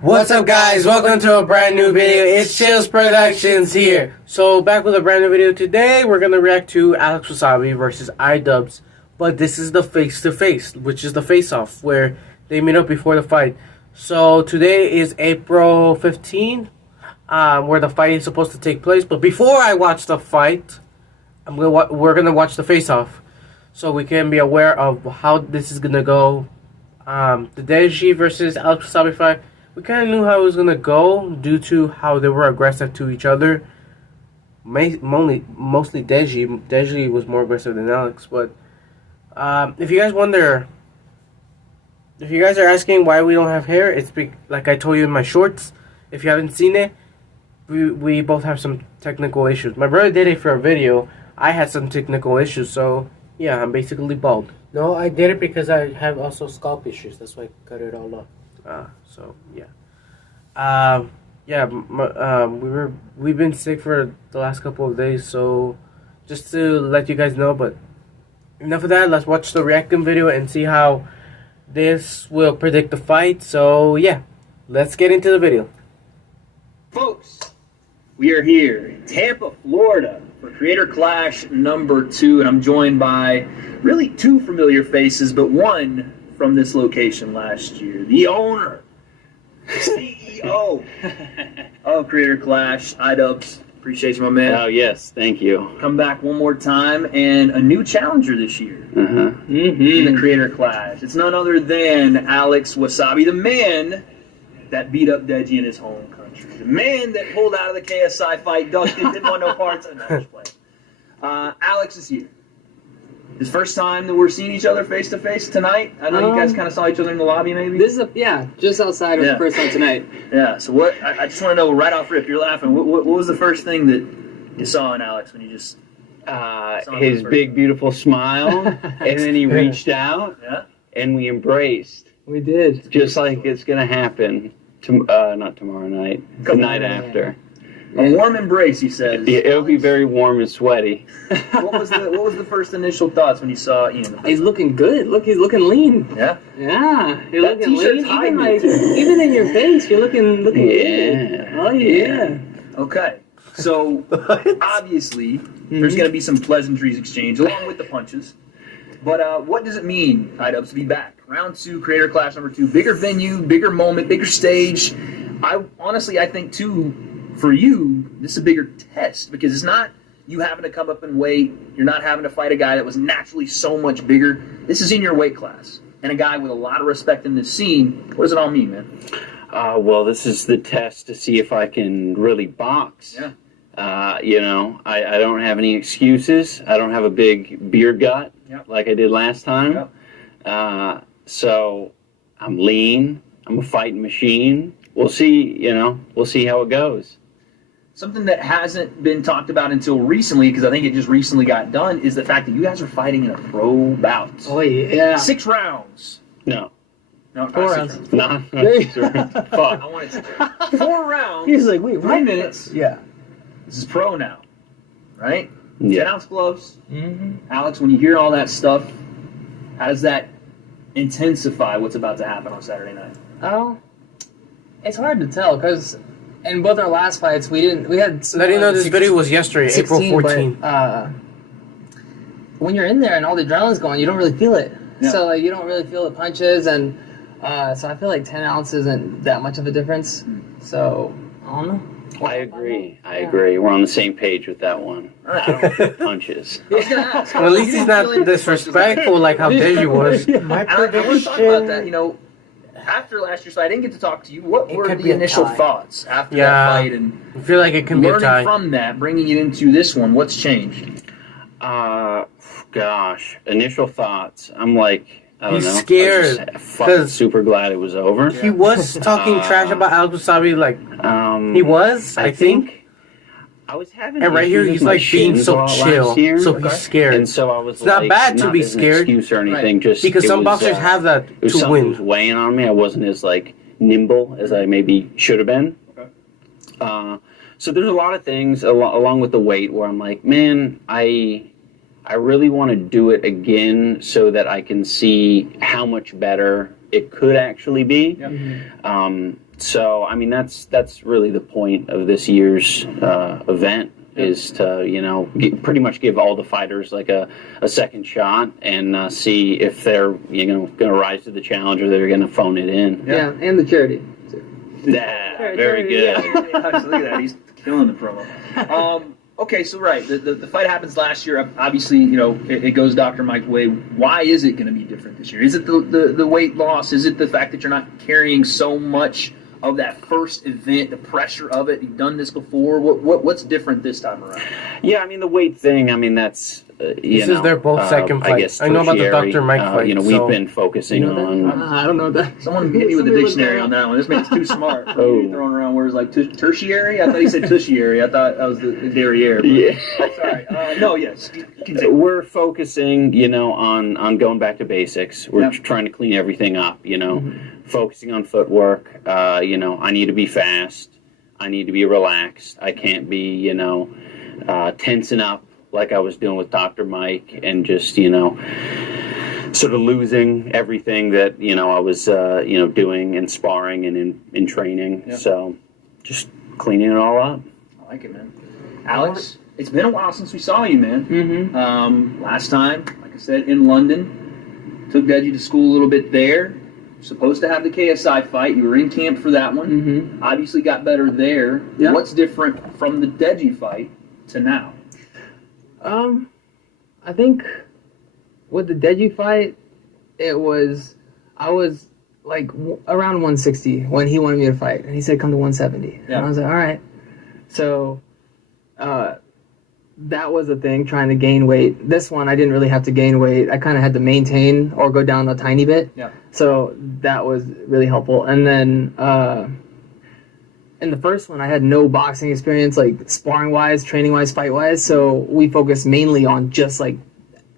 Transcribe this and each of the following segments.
What's up, guys? Welcome to a brand new video. It's Chills Productions here. So back with a brand new video. Today we're gonna react to Alex Wassabi versus IDubbbz, but this is the face-to-face, which is the face-off where they meet up before the fight. So today is April 15th, where the fight is supposed to take place. But before I watch the fight, we're gonna watch the face-off, so we can be aware of how this is gonna go. The Deji versus Alex Wassabi fight. We kind of knew how it was going to go due to how they were aggressive to each other. Mostly Deji. Deji was more aggressive than Alex. But if you guys wonder, if you guys are asking why we don't have hair, it's like I told you in my shorts. If you haven't seen it, we both have some technical issues. My brother did it for a video. I had some technical issues. So yeah, I'm basically bald. No, I did it because I have also scalp issues. That's why I cut it all off. So yeah, we've been sick for the last couple of days, so just to let you guys know. But enough of that. Let's watch the reaction video and see how this will predict the fight. So yeah, let's get into the video. Folks, we are here in Tampa, Florida for Creator Clash #2, and I'm joined by really two familiar faces, but one from this location last year, the owner, CEO of Creator Clash, IDubbbz. Appreciate you, my man. Oh, yes, thank you. Come back one more time, and a new challenger this year in the Creator Clash. It's none other than Alex Wassabi, the man that beat up Deji in his home country, the man that pulled out of the KSI fight, ducked it, didn't want no parts of the match play. Alex is here. His first time that we're seeing each other face to face tonight. I know you guys kind of saw each other in the lobby, maybe. This is just outside of the first time tonight. Yeah. So what? I just want to know right off rip. You're laughing. What was the first thing that you saw in Alex when you just? His big, beautiful smile, and then he reached out, and we embraced. We did. Just like it's gonna happen. Not tomorrow night. The night after. A warm embrace, he says. It'll be very warm and sweaty. What was the first initial thoughts when you saw Ian? He's looking good. Look, he's looking lean. Yeah. Yeah, you're That looking lean. Even in your face, you're looking lean. Oh yeah. Okay. So obviously there's going to be some pleasantries exchanged along with the punches. But what does it mean, IDubbbz, to be back? Round 2, Creator Clash #2, bigger venue, bigger moment, bigger stage. I think too, for you, this is a bigger test because it's not you having to come up in weight. You're not having to fight a guy that was naturally so much bigger. This is in your weight class. And a guy with a lot of respect in this scene. What does it all mean, man? Well, this is the test to see if I can really box. Yeah. I don't have any excuses. I don't have a big beer gut like I did last time. So I'm lean. I'm a fighting machine. We'll see, we'll see how it goes. Something that hasn't been talked about until recently, because I think it just recently got done, is the fact that you guys are fighting in a pro bout. Oh, yeah. 6 rounds. No. 4 rounds. No. Fuck. I wanted to 4 rounds. He's like, wait, 3 minutes. Yeah. This is pro now, right? Yeah. 10-ounce gloves. Alex, when you hear all that stuff, how does that intensify what's about to happen on Saturday night? Oh, it's hard to tell because in both our last fights we had. Letting you know this video was yesterday, 16, April 14th. But, when you're in there and all the adrenaline's going, you don't really feel it. Yeah. So you don't really feel the punches, and so I feel like 10 ounces isn't that much of a difference. So I don't know. I agree. We're on the same page with that one. I don't feel punches. I was gonna ask, Well, at least he's not disrespectful like how Deji was. My I want to talk about that. After last year's fight, I didn't get to talk to you. What were the initial thoughts after that fight, and I feel like it can be a tie. learning from that, bringing it into this one? What's changed? Gosh, initial thoughts. I'm like, I don't know. He's scared. I was fucking super glad it was over. He was talking trash about Alex Wassabi, like he was. I think. I was having. And right here, he's like being so chill, so he's scared. And so I was. It's not bad to be as an scared. Excuse or anything, just because some boxers have that it was to something win. was weighing on me. I wasn't as nimble as I maybe should have been. Okay. So there's a lot of things along with the weight where I'm like, man, I really want to do it again so that I can see how much better it could actually be. Yep. So I mean that's really the point of this year's event, is to pretty much give all the fighters like a second shot and see if they're going to rise to the challenge or they're going to phone it in. Yeah, and the charity. Yeah, very good. Look at that, he's killing the promo. Okay, so the fight happens last year. Obviously, it goes Dr. Mike's way. Why is it going to be different this year? Is it the weight loss? Is it the fact that you're not carrying so much of that first event, the pressure of it? You've done this before. What's different this time around? Yeah, I mean the weight thing. I mean that's this is their both second fight. I guess I know about the tertiary, Dr. Mike fight. We've been focusing on. I don't know that. Someone hit me with a dictionary on that one. This man's too smart for me to be throwing around words like tertiary. I thought he said tertiary. I thought that was the derriere. Yeah. Sorry. No. Yes. We're focusing, on going back to basics. We're trying to clean everything up. Focusing on footwork. I need to be fast. I need to be relaxed. I can't be, tensing up like I was doing with Dr. Mike and just, sort of losing everything that, I was, doing in sparring and in training. Yep. So just cleaning it all up. I like it, man. Alex, it's been a while since we saw you, man. Mm-hmm. Last time, like I said, in London, took Deji to school a little bit there. Supposed to have the KSI fight. You were in camp for that one. Mm-hmm. Obviously got better there. Yeah. What's different from the Deji fight to now? I think with the Deji fight, I was like around 160 when he wanted me to fight, and he said come to 170. Yeah. And I was like, all right. So that was a thing, trying to gain weight. This one, I didn't really have to gain weight. I kind of had to maintain or go down a tiny bit. Yeah. So that was really helpful. And then in the first one, I had no boxing experience, like sparring-wise, training-wise, fight-wise. So we focused mainly on just like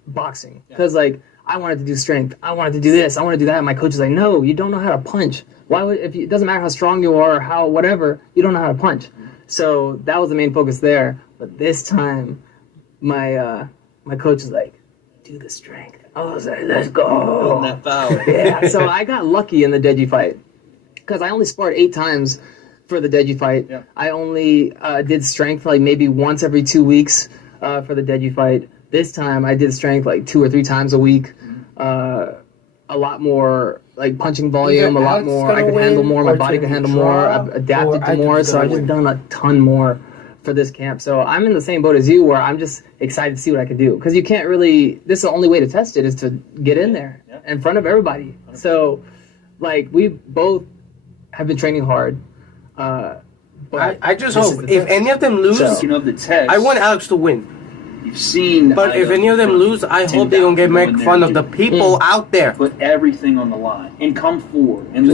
boxing. Because I wanted to do strength. I wanted to do this. I wanted to do that. And my coach was like, no, you don't know how to punch. Why would, it doesn't matter how strong you are or how whatever, you don't know how to punch. So that was the main focus there. But this time, my coach was like, do the strength. I was like, let's go. That power. Yeah. So I got lucky in the Deji fight because I only sparred 8 times for the Deji fight. Yeah. I only did strength like maybe once every 2 weeks for the Deji fight. This time I did strength like 2 or 3 times a week. A lot more like punching volume, a lot more. I could handle more. My body could handle more. I've adapted to more. So I've just done a ton more for this camp. So I'm in the same boat as you where I'm just excited to see what I can do. Because you can't really, this is the only way to test it is to get in there in front of everybody. 100%. So like we both have been training hard. But I just hope if any of them lose, the test, I want Alex to win. You've seen, but if any of them lose, I hope they don't get make fun of the people out there. Put everything on the line and come forward. And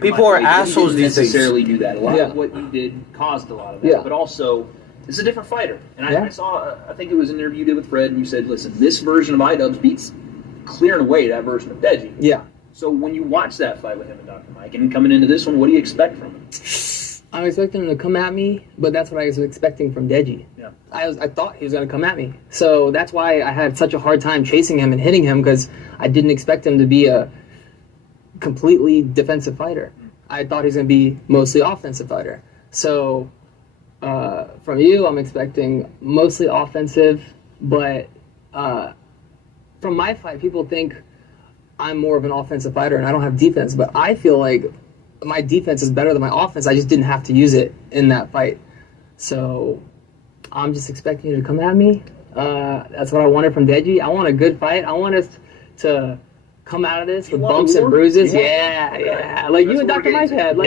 people are assholes these days. Necessarily do that. A lot of what you did caused a lot of that. But also, this is a different fighter. And I saw, I think it was an interview you did with Fred, and you said, listen, this version of IDubbbz beats clear and away that version of Deji. Yeah. So when you watch that fight with him and Dr. Mike, and coming into this one, what do you expect from him? I'm expecting him to come at me, but that's what I was expecting from Deji. Yeah. I thought he was going to come at me. So that's why I had such a hard time chasing him and hitting him, because I didn't expect him to be a completely defensive fighter. I thought he was going to be mostly offensive fighter. So from you, I'm expecting mostly offensive, but from my fight, people think I'm more of an offensive fighter and I don't have defense, but I feel like my defense is better than my offense. I just didn't have to use it in that fight. So I'm just expecting you to come at me. That's what I wanted from Deji. I want a good fight. I want us to come out of this with bumps and bruises. Yeah. Like you and Dr. Mike had.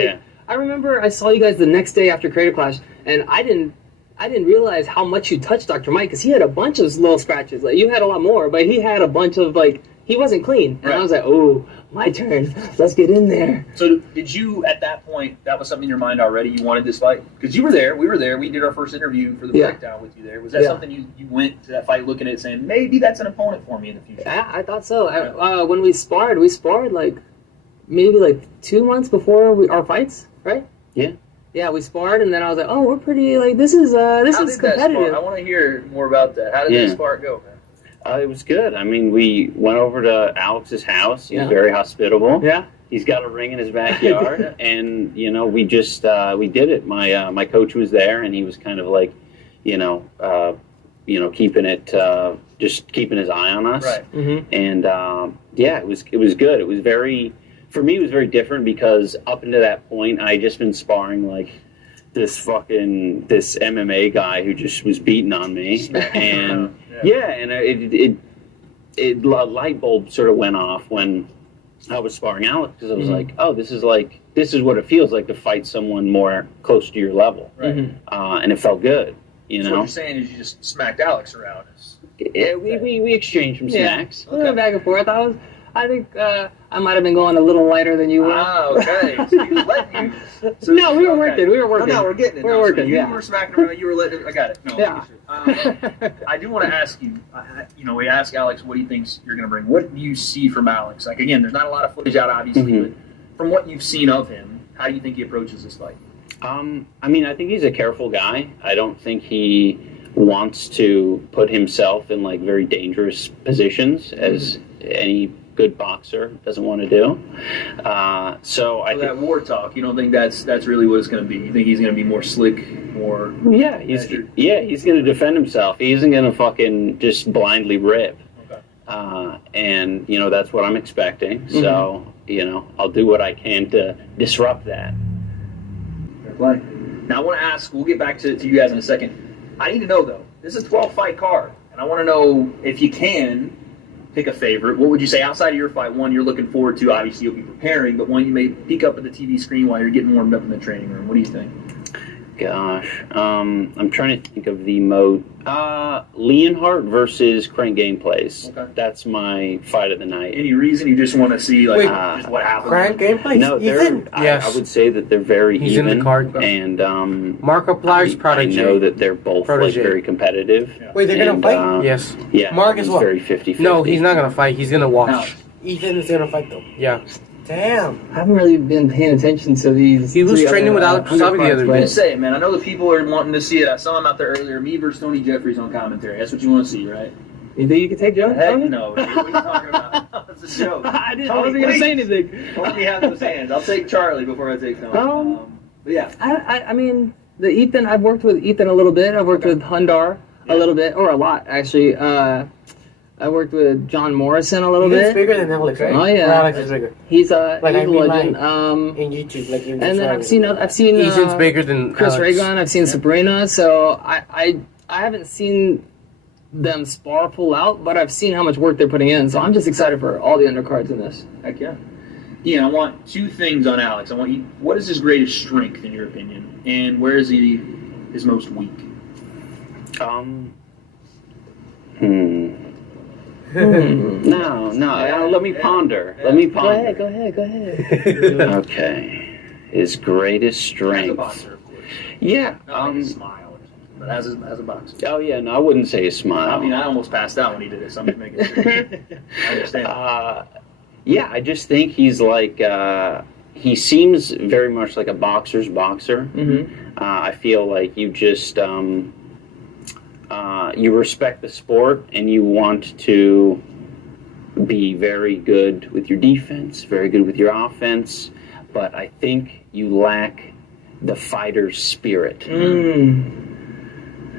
I remember I saw you guys the next day after Creator Clash, and I didn't realize how much you touched Dr. Mike, because he had a bunch of little scratches. Like you had a lot more, but he had a bunch of he wasn't clean. And I was like, oh, my turn. Let's get in there. So did you, at that point, that was something in your mind already? You wanted this fight? Because you were there. We were there. We did our first interview for the breakdown with you there. Was that something you went to that fight looking at it saying, maybe that's an opponent for me in the future? I thought so. Yeah. When we sparred maybe 2 months before our fights, right? Yeah. Yeah, we sparred, and then I was like, oh, we're pretty, this is competitive. I want to hear more about that. How did that spar go, man? It was good. I mean, we went over to Alex's house. He was Yeah. very hospitable. Yeah. He's got a ring in his backyard, and we just we did it. My coach was there, and he was kind of like, keeping it, just keeping his eye on us. Right. Mm-hmm. And it was good. It was for me, it was very different because up until that point, I had just been sparring like this MMA guy who just was beating on me, and and a light bulb sort of went off when I was sparring Alex, because I was like, oh, this is what it feels like to fight someone more close to your level, Right. And it felt good, So what you're saying is you just smacked Alex around. Yeah, we exchanged some snacks. We went back and forth. I think I might have been going a little lighter than you were. Ah, okay. So he was letting you. So No, we were working. We were working. No, we're getting it. We were now. working. So you Yeah. were smacking around. You were letting. I got it. No, Yeah. I do want to ask you. We asked Alex what he thinks you're going to bring. What do you see from Alex? Like again, there's not a lot of footage out, obviously, but from what you've seen of him, how do you think he approaches this fight? I mean, I think he's a careful guy. I don't think he wants to put himself in like very dangerous positions, as any good boxer doesn't want to do. So I think that war talk. You don't think that's really what it's going to be? You think he's going to be more slick, more? Yeah, he's going to defend himself. He isn't going to fucking just blindly rip. Okay. And that's what I'm expecting. So I'll do what I can to disrupt that. Fair play. Now I want to ask. We'll get back to you guys in a second. I need to know though. This is a 12-fight card, and I want to know if you can pick a favorite. What would you say outside of your fight? One you're looking forward to. Obviously, you'll be preparing, but one you may peek up at the TV screen while you're getting warmed up in the training room. What do you think? Gosh, I'm trying to think of the mode. Leonhardt versus Crank Gameplays. Okay. That's my fight of the night. Any reason you just want to see Wait, just what happened? Crank gameplay? No, Yes. I would say that they're very He's even. in the card. And Markiplier's I protege. know that they're both like Protege. very competitive. Yeah. Wait, they're gonna And, fight? Yes. Yeah. Mark he's as well. very 50-50. No, he's not gonna fight. He's gonna watch. No. Ethan's gonna fight though. Yeah. Damn. I haven't really been paying attention to these. He was three training other, with Alex Wassabi the undercards, other but- day. Just say it, man. I know the people are wanting to see it. I saw him out there earlier. Me versus Tony Jeffries on commentary. That's what you want to see, right? You think you can take Joe? Heck no. What are you talking about? That's a joke. I wasn't gonna say anything. Tony has those hands. I'll take Charlie before I take Tony. But yeah. I mean, the Ethan. I've worked with Ethan a little bit. I've worked with Hundar a little bit, or a lot actually. I worked with John Morrison a little He's bit. bigger than Alex, right? Oh, yeah. Or Alex is bigger. He's a Like, I mean, legend. In YouTube, like in And then I've seen Ethan's bigger than Chris Alex. Raygon. I've seen Sabrina. So I haven't seen them spar full out, but I've seen how much work they're putting in. So I'm just excited for all the undercards in this. Heck yeah. Ian, I want two things on Alex. I want you. What is his greatest strength in your opinion, and where is he his most weak? No, let me ponder. Let me ponder. Go ahead. Okay. His greatest As a strength. boxer, of course. Yeah. Not like his smile or something, but as a boxer. Oh yeah, no, I wouldn't say a smile. I mean, I almost passed out when he did it, so I'm just making sure. I understand. Yeah, I just think he's like he seems very much like a boxer's boxer. I feel like you just you respect the sport and you want to be very good with your defense, very good with your offense, but I think you lack the fighter's spirit.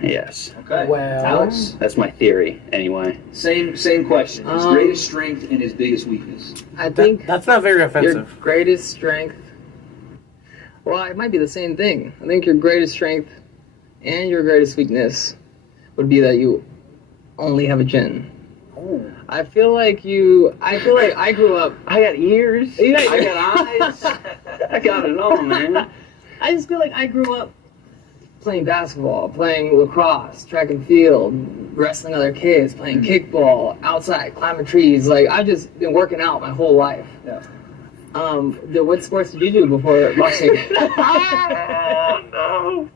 Yes. Okay. Well, Alex, That's my theory, anyway. same question. His greatest strength and his biggest weakness. I think That's not very your offensive. greatest strength. Well, it might be the same thing. I think your greatest strength and your greatest weakness would be that you only have a chin. Oh. I feel like I grew up. I got ears. Yeah, I got eyes. I got it all, man. I just feel like I grew up playing basketball, playing lacrosse, track and field, wrestling other kids, playing kickball, outside, climbing trees. Like, I've just been working out my whole life. Yeah. What sports did you do before boxing? Oh, no.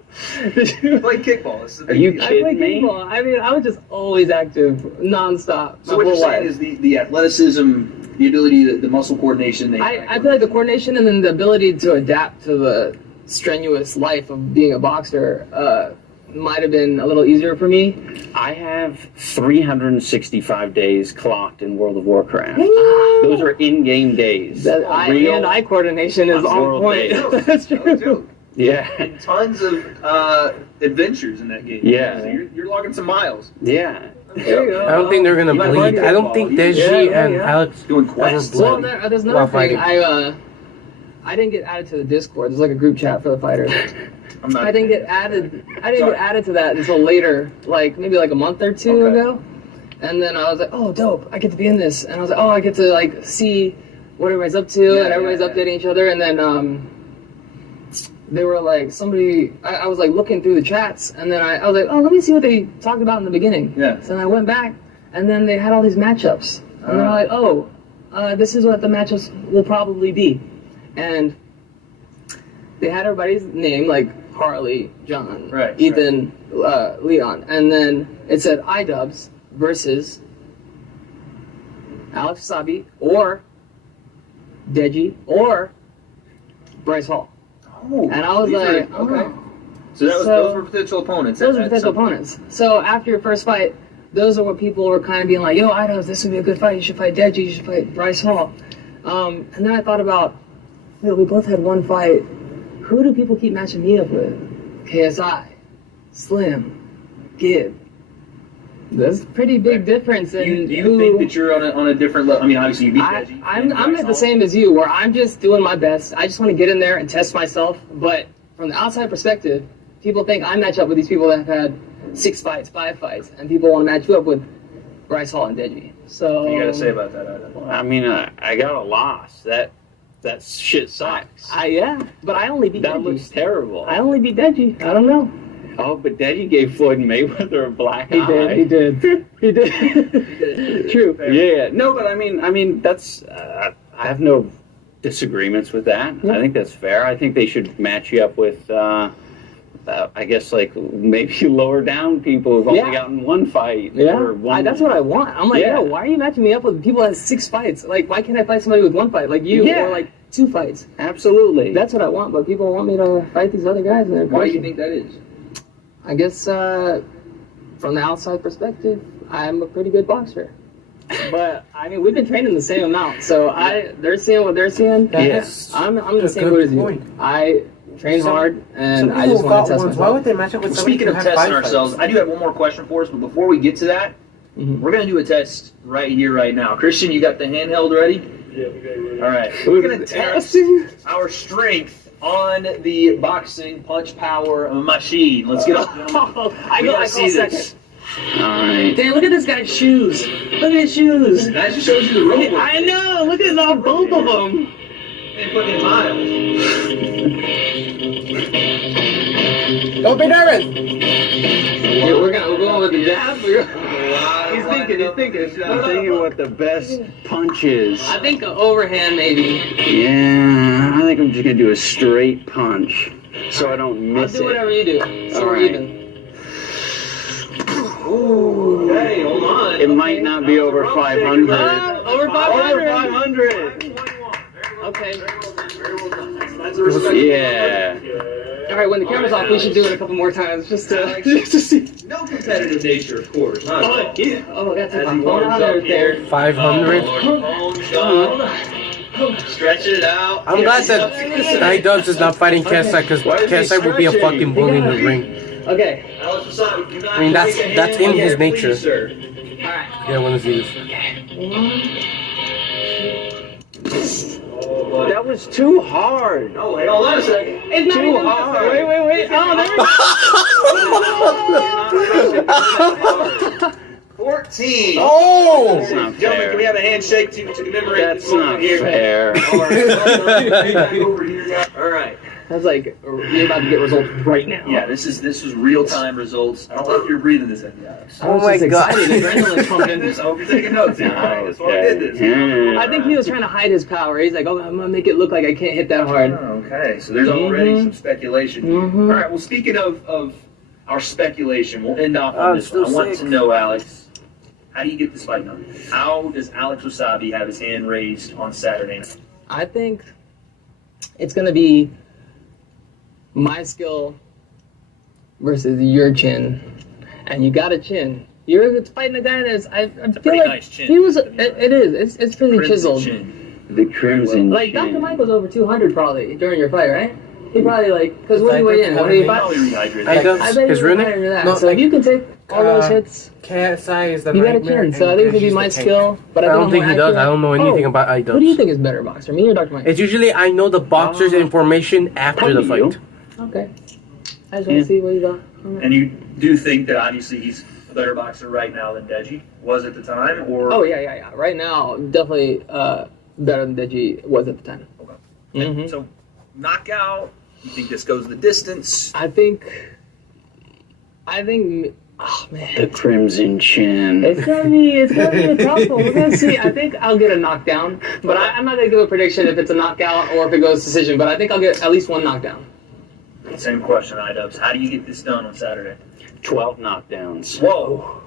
You play kickball. This is a Are big you deal. I played kidding me? kickball. I mean, I was just always active, nonstop. So my what you're whole saying life. is the athleticism, the ability, the muscle coordination. I feel like the coordination and then the ability to adapt to the strenuous life of being a boxer might have been a little easier for me. I have 365 days clocked in World of Warcraft. Those are in-game days. Eye coordination is on world point. days. That's true. Yeah. And tons of adventures in that game. Yeah. So you're logging some miles. Yeah. There you go. I don't think they're gonna You might bleed. already I don't get think involved. Deji Yeah, and yeah. Alex Doing ever quests. Well, bled. there's While another thing. fighting. I didn't get added to the Discord. There's like a group chat for the fighters. I'm not. I didn't get added. Get added to that until later, like maybe like a month or two Okay. ago. And then I was like, oh, dope! I get to be in this. And I was like, oh, I get to like see what everybody's up to, and everybody's updating each other. And then they were like, somebody. I was like looking through the chats, and then I was like, oh, let me see what they talked about in the beginning. Yeah. So then I went back, and then they had all these matchups, and they're like, oh, this is what the matchups will probably be, and they had everybody's name, like Harley, John, Right, Ethan, Leon, and then it said IDubbbz versus Alex Wassabi or Deji or Bryce Hall. Oh, And I was these like, are- okay. oh. So those So- were potential opponents. Those are at potential some point. opponents. So after your first fight, those are what people were kind of being like, yo, IDubbbz, this would be a good fight. You should fight Deji. You should fight Bryce Hall. And then I thought about, we both had one fight. Who do people keep matching me up with? KSI, Slim, Gibb. That's a pretty big difference. Do In you who, think that you're on a different level? I mean, obviously you beat Deji. I'm at the same as you, where I'm just doing my best. I just want to get in there and test myself. But from the outside perspective, people think I match up with these people that have had 6 fights, 5 fights, and people want to match you up with Bryce Hall and Deji. So What do you got to say about that, Adam? I mean, I got a loss. That shit sucks. Yeah, but I only beat That Deji. looks terrible. I only beat Deji. I don't know. Oh, but Deji gave Floyd Mayweather a black eye. He did. True. Yeah. No, but I mean, that's. I have no disagreements with that. Yeah. I think that's fair. I think they should match you up with. I guess like maybe lower down people who've only Yeah. gotten one fight. Yeah, Or one, that's what I want. I'm like, Yeah. yo, why are you matching me up with people that have 6 fights? Like, why can't I fight somebody with 1 fight, like you, Yeah. or like 2 fights? Absolutely. That's what I want, but people want me to fight these other guys, and they're Why do you crazy. think that is? I guess from the outside perspective, I'm a pretty good boxer. But I mean, we've been training the same amount, so they're seeing what they're seeing. Yes. I'm in the That's a same good boat as you. point. I train hard, and Some I just people want to thought test once, why myself. would they match up with somebody Speaking who of had testing 5 ourselves, fights? I do have one more question for us, but before we get to that, Mhm. we're going to do a test right here, right now. Christian, you got the handheld ready? Yeah, we got it ready. All right. We're going to test our strength on the boxing punch power machine. Let's get up. I We go gotta like see second. this. All right. Damn, look at this guy's shoes. Look at his shoes. That just shows you the rope. I know. Look at all both of them. They put in miles. Don't be nervous! Yeah, we're going with the jab. He's thinking. I'm thinking what the best punch is. I think an overhand maybe. Yeah, I think I'm just gonna do a straight punch, so I don't I'll miss do it. whatever you do. So All we're right. even. Ooh. Okay, hold on. It might not be over 500. Over 500. 500. Okay. That's a respect. Yeah. All right. When the camera's off, we should do it a couple more times just to see. No competitive nature, of course. Not at all. Yeah. Oh, I got to As take he my phone warms out up of there. here. 500? Stretch it out. I'm glad that IDubbbz is not fighting KSI, because Why is he KSI would be a stretching? fucking bully in the ring. Okay. Alex Wassabi, do not I mean, that's- take a that's handle in his yet, nature. please, sir. All right. Yeah, I want to see this. That was too hard. Oh, wait, hold on a second. It's not Too even. hard. Wait. Oh, there. 14. Oh! That's not Gentlemen, fair. can we have a handshake to commemorate That's this moment not here? fair. All right. Back over here, guys. All right. That's like you're about to get results right now. Yeah, this is real-time results. I don't know if you're breathing this in, guys. I was Oh my just God. excited. Adrenaline's pumping. I hope you're taking notes here. All right, that's why we did this. Yeah. I think he was trying to hide his power. He's like, oh, I'm gonna make it look like I can't hit that hard. Okay, so there's already some speculation. Mhm. All right, well, speaking of our speculation, we'll end off Oh, on it's this one. I still want sick. to know, Alex, how do you get this fight done? How does Alex Wassabi have his hand raised on Saturday night? I think it's gonna be my skill versus your chin, and you got a chin. You're fighting a guy that's I feel pretty like nice chin. he was. It is. It's pretty Crimson chiseled. chin. The crimson Like chin. Dr. Michael's over 200 probably during your fight, right? He probably like because what do you weigh in? What do you Probably fight? rehydrated. I bet His he's running? higher than that. No, So like, if you can take all those hits, KSI is the you got a nightmare. chin. So I think it would be my skill. But I don't think he I'm does. accurate. I don't know anything about IDubbbz. Who do you think is better boxer, me or Dr. Mike? It's usually I know the boxer's information after the Probably fight. you. Okay. I just want to see what you got. And you do think that obviously he's a better boxer right now than Deji was at the time, or? Oh yeah. Right now, definitely better than Deji was at the time. Okay. Mhm. So, knockout. You think this goes the distance? I think. Oh man. The crimson chin. It's gonna be a tough one. We're gonna see. I think I'll get a knockdown, but I'm not gonna give a prediction if it's a knockout or if it goes decision. But I think I'll get at least one knockdown. Same question, IDubbbz. How do you get this done on Saturday? 12 knockdowns. Whoa.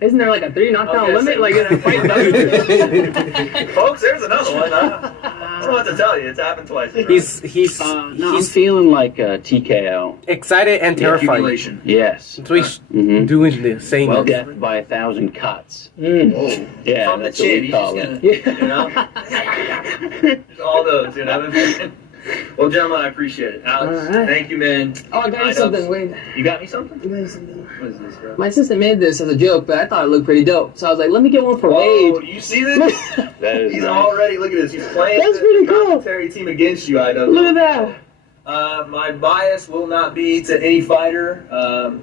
Isn't there like a 3 knockdown Okay, limit? so- Like in a fight? Folks, there's another one. I don't know what to tell you. It's happened twice. He's I'm feeling like a TKO. excited and terrified. Accumulation. Yes. So he's Mhm. doing this, saying Well, this. Death by 1,000 cuts. Whoa. Yeah, From the that's what chin, we he's call just it. gonna, you know? All those, you know? Well, gentlemen, I appreciate it. Alex, All right. thank you, man. Oh, I got you IDubbbz. something. Wait. You got me something? I got you something. What is this, bro? My assistant made this as a joke, but I thought it looked pretty dope. So I was like, let me get one for Whoa, Wade. you see this? That is He's nice. already, look at this. He's playing That's the pretty cool. commentary team against you, IDubbbz. Look at that. My bias will not be to any fighter.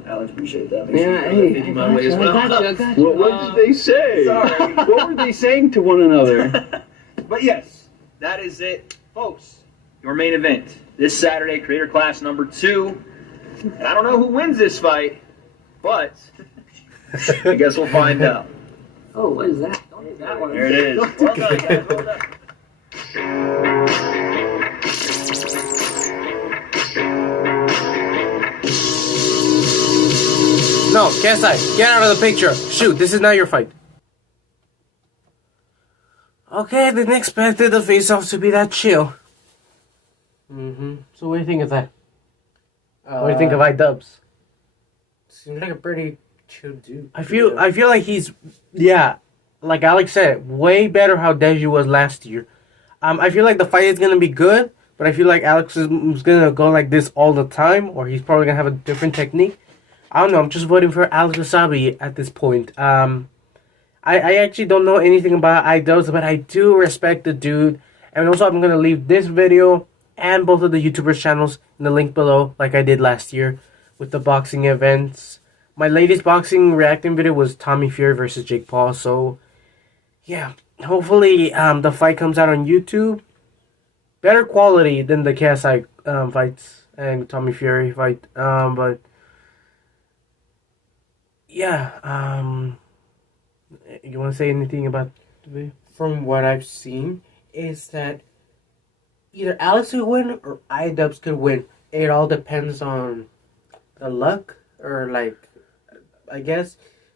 Alex, appreciate that. Make sure Yeah, you hey, fifty I my way as got you. well. I got you. What did they say? Sorry. What were they saying to one another? But yes, that is it, folks. Your main event this Saturday, Creator Class number 2. And I don't know who wins this fight, but I guess we'll find out. Oh, what is that? Don't hit that one. There it is. Well done, guys. Well done. No, KSI, get out of the picture. Shoot, this is not your fight. Okay, didn't expect the face-off to be that chill. So what do you think of that? What do you think of IDubbbz? Seems like a pretty chill dude. I feel like he's, yeah, like Alex said, way better how Deji was last year. I feel like the fight is gonna be good, but I feel like Alex is gonna go like this all the time, or he's probably gonna have a different technique. I don't know. I'm just voting for Alex Wassabi at this point. I actually don't know anything about IDubbbz, but I do respect the dude. And also, I'm gonna leave this video and both of the YouTubers' channels in the link below, like I did last year with the boxing events. My latest boxing reacting video was Tommy Fury versus Jake Paul. So, yeah, hopefully the fight comes out on YouTube. Better quality than the KSI fights and Tommy Fury fight. But yeah, you want to say anything about the video? From what I've seen, is that either Alex could win or IDubbbz could win. It all depends on the luck, or like, I guess.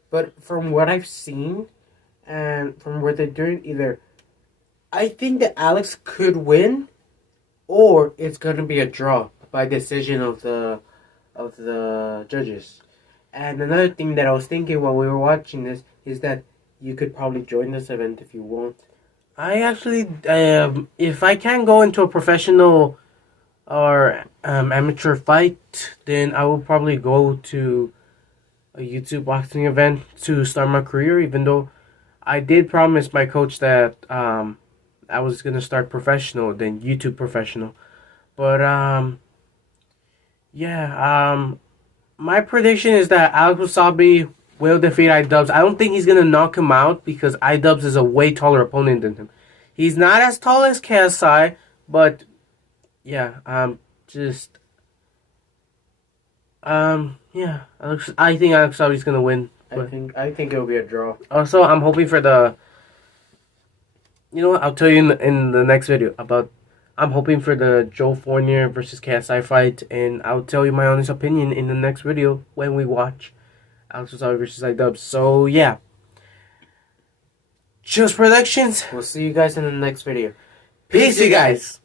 But from what I've seen and from what they're doing, either I think that Alex could win, or it's gonna be a draw by decision of the judges. And another thing that I was thinking while we were watching this is that you could probably join this event if you want. I actually, if I can go into a professional or amateur fight, then I will probably go to a YouTube boxing event to start my career, even though I did promise my coach that I was going to start professional, then YouTube professional. But, yeah, my prediction is that Alex Wassabi will defeat IDubbbz. I don't think he's going to knock him out because IDubbbz is a way taller opponent than him. He's not as tall as KSI, but yeah, yeah, I think Alex Wassabi's going to win. I think it'll be a draw. Also, I'm hoping for the, you know what, I'll tell you in the next video about, I'm hoping for the Joe Fournier versus KSI fight, and I'll tell you my honest opinion in the next video when we watch Alex Wassabi versus IDubbbz. So, yeah. Just Productions. We'll see you guys in the next video. Peace, you guys.